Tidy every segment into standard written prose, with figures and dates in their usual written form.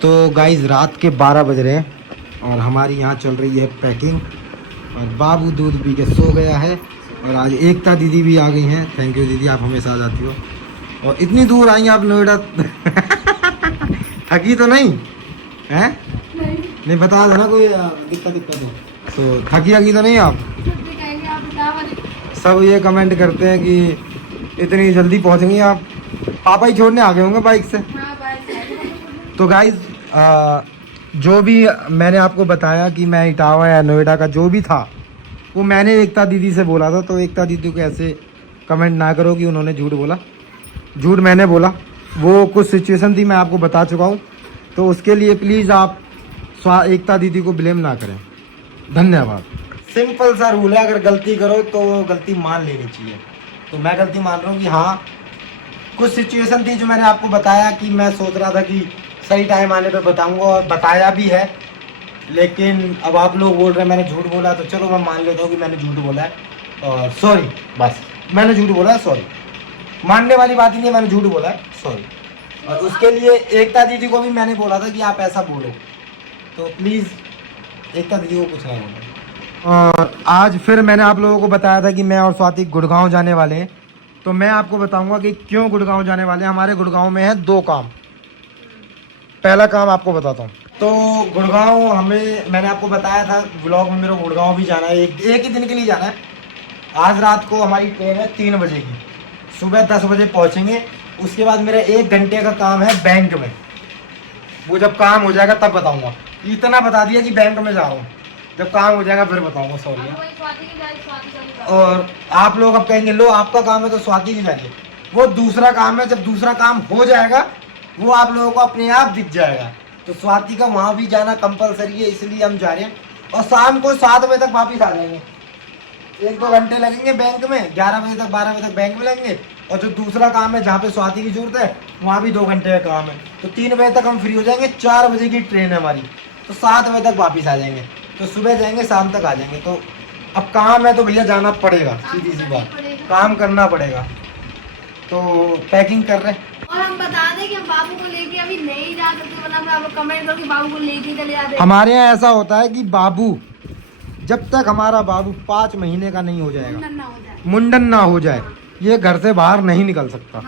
तो गाइस रात के 12 बज रहे हैं और हमारी यहाँ चल रही है पैकिंग और बाबू दूध पी के सो गया है। और आज एकता दीदी भी आ गई हैं। थैंक यू दीदी, आप हमेशा आ जाती हो और इतनी दूर आई आप नोएडा। थकी तो नहीं हैं? नहीं बता देना कोई दिक्कत हो तो। थकी तो नहीं आप? सब ये कमेंट करते हैं कि इतनी जल्दी पहुँचेंगी आप। पापा ही छोड़ने आ गए होंगे बाइक से। तो गाइज जो भी मैंने आपको बताया कि मैं इटावा या नोएडा का जो भी था वो मैंने एकता दीदी से बोला था। तो एकता दीदी को ऐसे कमेंट ना करो कि उन्होंने झूठ बोला। झूठ मैंने बोला, वो कुछ सिचुएशन थी मैं आपको बता चुका हूँ। तो उसके लिए प्लीज़ आप एकता दीदी को ब्लेम ना करें। धन्यवाद। सिंपल सा रूल है, अगर गलती करो तो गलती मान लेनी चाहिए। तो मैं गलती मान रहा हूँ कि हाँ कुछ सिचुएशन थी जो मैंने आपको बताया कि मैं सोच रहा था कि सही टाइम आने पे बताऊंगा और बताया भी है। लेकिन अब आप लोग बोल रहे हैं मैंने झूठ बोला, तो चलो मैं मान लेता हूँ कि मैंने झूठ बोला है और सॉरी। बस मैंने झूठ बोला है, सॉरी। मानने वाली बात ही नहीं, मैंने झूठ बोला है, सॉरी। और उसके लिए एकता दीदी को भी मैंने बोला था कि आप ऐसा बोलो, तो प्लीज़ एकता दीदी को कुछ नहीं बोलो। और आज फिर मैंने आप लोगों को बताया था कि मैं और स्वाति गुड़गांव जाने वाले हैं। तो मैं आपको बताऊंगा कि क्यों गुड़गांव जाने वाले हैं। हमारे गुड़गांव में है 2 काम। पहला काम आपको बताता हूँ। तो गुड़गांव मैंने आपको बताया था व्लॉग में, मेरे को गुड़गांव भी जाना है। एक ही दिन के लिए जाना है। आज रात को हमारी ट्रेन है 3 बजे की। सुबह 10 बजे पहुँचेंगे। उसके बाद मेरा 1 घंटे का काम है बैंक में। वो जब काम हो जाएगा तब बताऊँगा। इतना बता दिया कि बैंक में जा रहा हूँ, जब काम हो जाएगा फिर बताऊँगा। सॉरी। और आप लोग अब कहेंगे लो आपका काम है तो स्वाति की जाइए। वो दूसरा काम है, जब दूसरा काम हो जाएगा वो आप लोगों को अपने आप दिख जाएगा। तो स्वाति का वहाँ भी जाना कंपलसरी है, इसलिए हम जा रहे हैं। और शाम को 7 बजे तक वापस आ जाएंगे। 1-2 घंटे लगेंगे बैंक में, 11 बजे तक 12 बजे तक बैंक में लगेंगे। और जो दूसरा काम है जहाँ पे स्वाति की जरूरत है वहाँ भी 2 घंटे का काम है। तो 3 बजे तक हम फ्री हो जाएंगे। 4 बजे की ट्रेन है हमारी, तो 7 बजे तक वापस आ जाएंगे। तो सुबह जाएंगे शाम तक आ जाएंगे। तो अब काम है तो भैया जाना पड़ेगा, सीधी सी बात, काम करना पड़ेगा। तो पैकिंग कर रहे हैं। और हम बता दें कि हम बाबू को लेके अभी नहीं जा सकते, वरना मैं आपको कमेंट करो कि बाबू को लेके चले जाते। हमारे यहाँ ऐसा होता है कि बाबू जब तक हमारा बाबू 5 महीने का नहीं हो जाएगा, मुंडन ना हो जाए, ये घर से बाहर नहीं निकल सकता।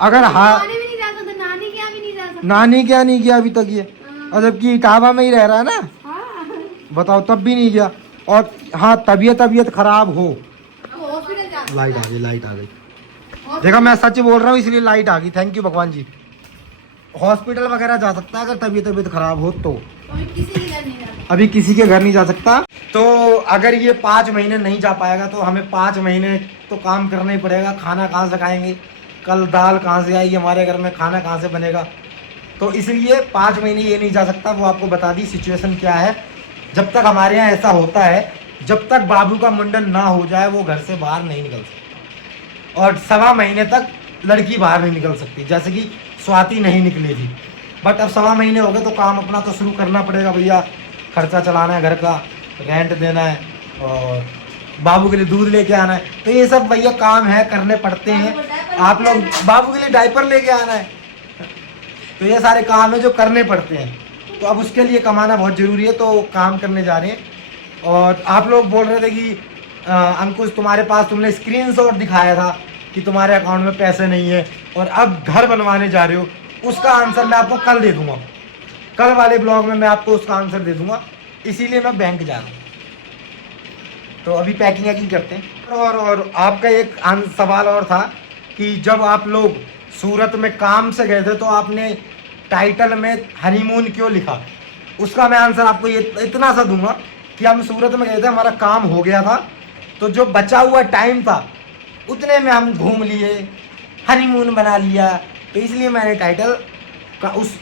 अगर नानी भी नहीं जा सकते, नानी के यहाँ भी नहीं जा सकते। नानी क्या नहीं किया अभी तक ये, और जबकि इटावा में ही रह रहा है ना, बताओ तब भी नहीं गया। और हाँ तबीयत खराब हो, लाइट आ गई। देखा मैं सच बोल रहा हूँ इसलिए लाइट आ गई। थैंक यू भगवान जी। हॉस्पिटल वगैरह जा सकता है अगर तबीयत खराब हो तो। अभी किसी के घर नहीं जा सकता। तो अगर ये 5 महीने नहीं जा पाएगा तो हमें 5 महीने तो काम करना ही पड़ेगा। खाना कहाँ से खाएंगे, कल दाल कहाँ से आएगी हमारे घर में, खाना कहाँ से बनेगा। तो इसलिए 5 महीने ये नहीं जा सकता। वो आपको बता दी सिचुएशन क्या है। जब तक हमारे यहाँ ऐसा होता है, जब तक बाबू का मुंडन ना हो जाए वो घर से बाहर नहीं निकल सकता। और 1.25 महीने तक लड़की बाहर नहीं निकल सकती, जैसे कि स्वाति नहीं निकली थी। बट अब 1.25 महीने हो गए तो काम अपना तो शुरू करना पड़ेगा भैया। खर्चा चलाना है, घर का रेंट देना है और बाबू के लिए दूध लेके आना है। तो ये सब भैया काम है, करने पड़ते हैं। आप लोग बाबू के लिए डायपर लेके आना है, तो ये सारे काम है जो करने पड़ते हैं। तो अब उसके लिए कमाना बहुत ज़रूरी है, तो काम करने जा रहे हैं। और आप लोग बोल रहे थे कि अंकुश तुम्हारे पास, तुमने स्क्रीनशॉट दिखाया था कि तुम्हारे अकाउंट में पैसे नहीं है और अब घर बनवाने जा रहे हो। उसका आंसर मैं आपको कल दे दूंगा, कल वाले ब्लॉग में मैं आपको उसका आंसर दे दूंगा। इसीलिए मैं बैंक जा रहा हूँ। तो अभी पैकिंग करते हैं। और आपका एक सवाल और था कि जब आप लोग सूरत में काम से गए थे तो आपने टाइटल में हनीमून क्यों लिखा। उसका मैं आंसर आपको ये इतना सा दूंगा कि हम सूरत में गए थे, हमारा काम हो गया था, तो जो बचा हुआ टाइम था उतने में हम घूम लिए, हनीमून बना लिया। तो इसलिए मैंने टाइटल का उस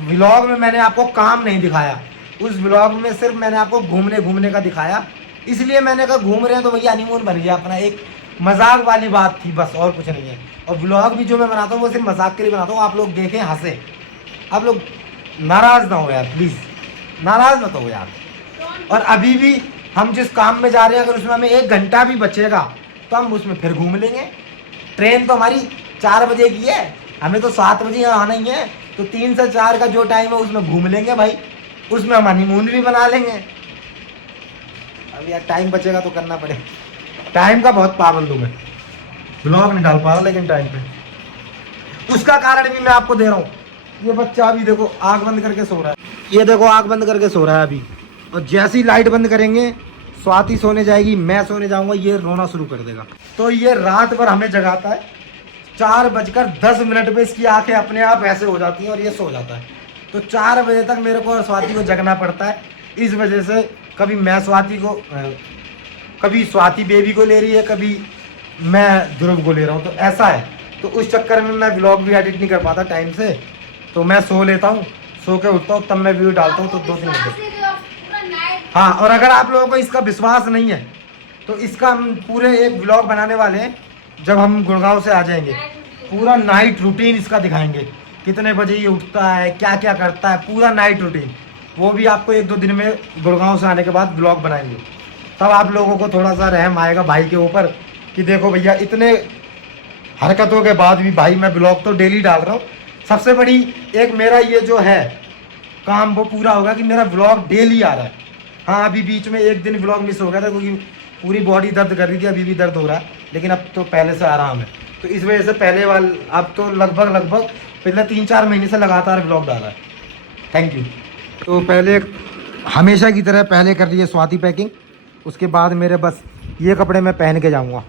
व्लॉग में मैंने आपको काम नहीं दिखाया। उस व्लॉग में सिर्फ मैंने आपको घूमने का दिखाया। इसलिए मैंने कहा घूम रहे हैं तो भैया हनीमून बन गया अपना। एक मजाक वाली बात थी बस, और कुछ नहीं है। और व्लॉग भी जो मैं बनाता हूँ वो सिर्फ मजाक के लिए बनाता हूँ। आप लोग देखें, हंसे। आप लोग नाराज़ ना हो यार, प्लीज़ नाराज़ मत हो यार। और अभी भी हम जिस काम में जा रहे हैं, अगर उसमें हमें 1 घंटा भी बचेगा तो हम उसमें फिर घूम लेंगे। ट्रेन तो हमारी 4 बजे की है, हमें तो 7 बजे यहाँ आना ही है। तो 3 से 4 का जो टाइम है उसमें घूम लेंगे भाई, उसमें हम हनीमून भी बना लेंगे। अब यार टाइम बचेगा तो करना पड़ेगा, टाइम का बहुत पाबंद हूँ मैं, ब्लॉग नहीं डाल पा रहा लेकिन टाइम पे। उसका कारण भी मैं आपको दे रहा हूँ। ये बच्चा अभी देखो आंख बंद करके सो रहा है, ये देखो आंख बंद करके सो रहा है अभी, और जैसी लाइट बंद करेंगे स्वाति सोने जाएगी, मैं सोने जाऊंगा, ये रोना शुरू कर देगा। तो ये रात भर हमें जगाता है, 4:10 पे इसकी आंखें अपने आप ऐसे हो जाती हैं और ये सो जाता है। तो 4 बजे तक मेरे को और स्वाति को जगना पड़ता है। इस वजह से कभी मैं स्वाति को, कभी स्वाति बेबी को ले रही है, कभी मैं ध्रुव को ले रहा हूँ, तो ऐसा है। तो उस चक्कर में मैं व्लॉग भी एडिट नहीं कर पाता टाइम से, तो मैं सो लेता हूँ, सो के उठता हूँ, तब मैं वीडियो डालता हूँ। तो 2-3 घंटे। हाँ, और अगर आप लोगों को इसका विश्वास नहीं है तो इसका हम पूरे एक व्लॉग बनाने वाले हैं जब हम गुड़गांव से आ जाएंगे, पूरा नाइट रूटीन इसका दिखाएंगे, कितने बजे ये उठता है, क्या क्या करता है, पूरा नाइट रूटीन। वो भी आपको 1-2 दिन में गुड़गांव से आने के बाद व्लॉग बनाएंगे, तब आप लोगों को थोड़ा सा रहम आएगा भाई के ऊपर कि देखो भैया इतने हरकतों के बाद भी भाई मैं ब्लॉग तो डेली डाल रहा हूँ। सबसे बड़ी एक मेरा ये जो है काम वो पूरा होगा कि मेरा ब्लॉग डेली आ रहा है। हाँ, अभी बीच में एक दिन ब्लॉग मिस हो गया था क्योंकि पूरी बॉडी दर्द कर रही थी, अभी भी दर्द हो रहा है, लेकिन अब तो पहले से आराम है। तो इस वजह से पहले अब तो लगभग पिछले 3-4 महीने से लगातार ब्लॉग डाला है। Thank you. तो पहले हमेशा की तरह पहले कर रही है स्वाति पैकिंग, उसके बाद मेरे बस ये कपड़े मैं पहन के जाऊँगा।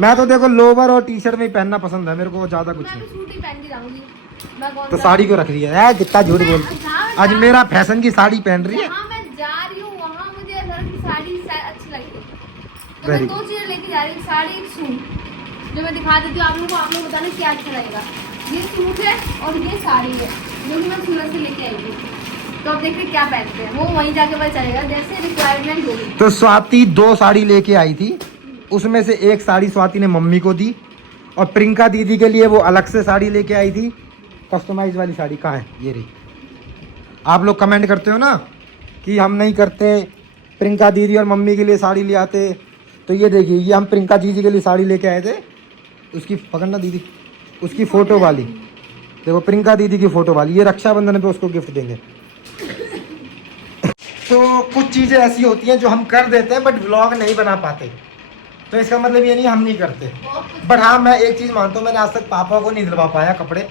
मैं तो देखो लोवर और टी शर्ट में ही पहनना पसंद है मेरे को, ज़्यादा कुछ नहीं। तो साड़ी को रख रही है, कितना झूठ बोल, आज मेरा फैशन की साड़ी पहन रही है। तो मैं 2 चीजें लेके जा रही हूँ, साड़ी, एक सूट, जो मैं दिखा देती हूँ आप लोगों को, आप लोग बताना क्या अच्छा लगेगा। ये सूट है और ये साड़ी है जो कि मैं सूरत से लेके आई थी, तो अब देखते क्या पहनते हैं, वो वहीं जाके पता चलेगा जैसे रिक्वायरमेंट होगी। तो स्वाति 2 साड़ी लेके आई थी, उसमें से एक साड़ी स्वाति ने मम्मी को दी, और प्रियंका दीदी के लिए वो अलग से साड़ी लेके आई थी, कस्टमाइज वाली साड़ी। कहाँ है ये रही। आप लोग कमेंट करते हो ना कि हम नहीं करते, प्रियंका दीदी और मम्मी के लिए साड़ी ले आते, तो ये देखिए ये हम प्रियंका दीदी के लिए साड़ी लेके आए थे, उसकी पकड़ना दीदी, उसकी फ़ोटो वाली, देखो प्रियंका दीदी की फ़ोटो वाली, ये रक्षाबंधन पे उसको गिफ्ट देंगे। तो कुछ चीज़ें ऐसी होती हैं जो हम कर देते हैं बट व्लॉग नहीं बना पाते, तो इसका मतलब ये नहीं हम नहीं करते। बट हाँ, मैं एक चीज़ मानता हूँ, मैंने आज तक पापा को नहीं दिलवा पाया कपड़े।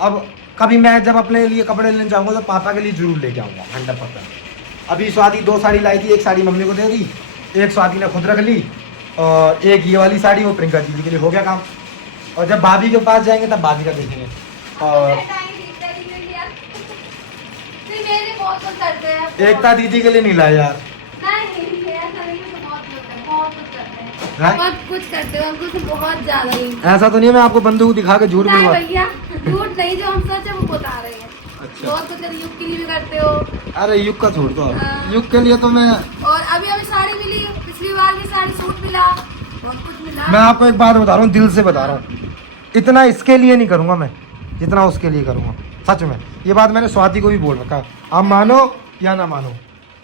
अब कभी मैं जब अपने लिए कपड़े लेने जाऊँगा तो पापा के लिए ज़रूर लेके आऊँगा 100%। अभी स्वाति 2 साड़ी लाई थी, एक साड़ी मम्मी को दे दी, एक स्वाति ने खुद रख ली, और एक ये वाली साड़ी वो प्रियंका दीदी के लिए, हो गया काम। और जब भाभी के पास जाएंगे तब भाभी का देखेंगे। और एकता दीदी के लिए नहीं लाया यार, बहुत कुछ करते हो, हमको तो बहुत ज्यादा ही। ऐसा तो नहीं है मैं आपको बंदूक दिखा के झूठ बोलूंगा भैया, झूठ नहीं, जो हम सोचे वो बता रहे हैं। अच्छा, बहुत कुछ युग के लिए भी करते हो। अरे युग का छोड़ दो, युग के लिए तो मैं, और अभी साड़ी मिली, पिछली बार भी साड़ी, सूट मिला, बहुत कुछ मिला। मैं आपको एक बात बता रहा हूँ, दिल से बता रहा हूँ, इतना इसके लिए नहीं करूँगा मैं जितना उसके लिए करूँगा, सच में। ये बात मैंने स्वाति को भी बोल रखा है, आप मानो या ना मानो।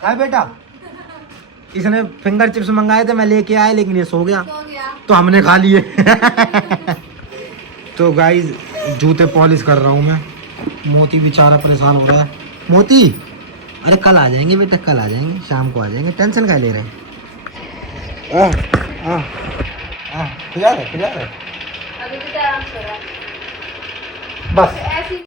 कहा बेटा, इसने फिंगर चिप्स मंगाए थे, मैं लेके आया, लेकिन ये सो गया तो हमने खा लिए। तो गाइज जूते पॉलिश कर रहा हूँ मैं, मोती बेचारा परेशान हो रहा है। मोती, अरे कल आ जाएंगे बेटा, कल आ जाएंगे, शाम को आ जाएंगे, टेंशन क्या ले रहे हैं। अभी तो आराम से हो रहा है। बस ऐसी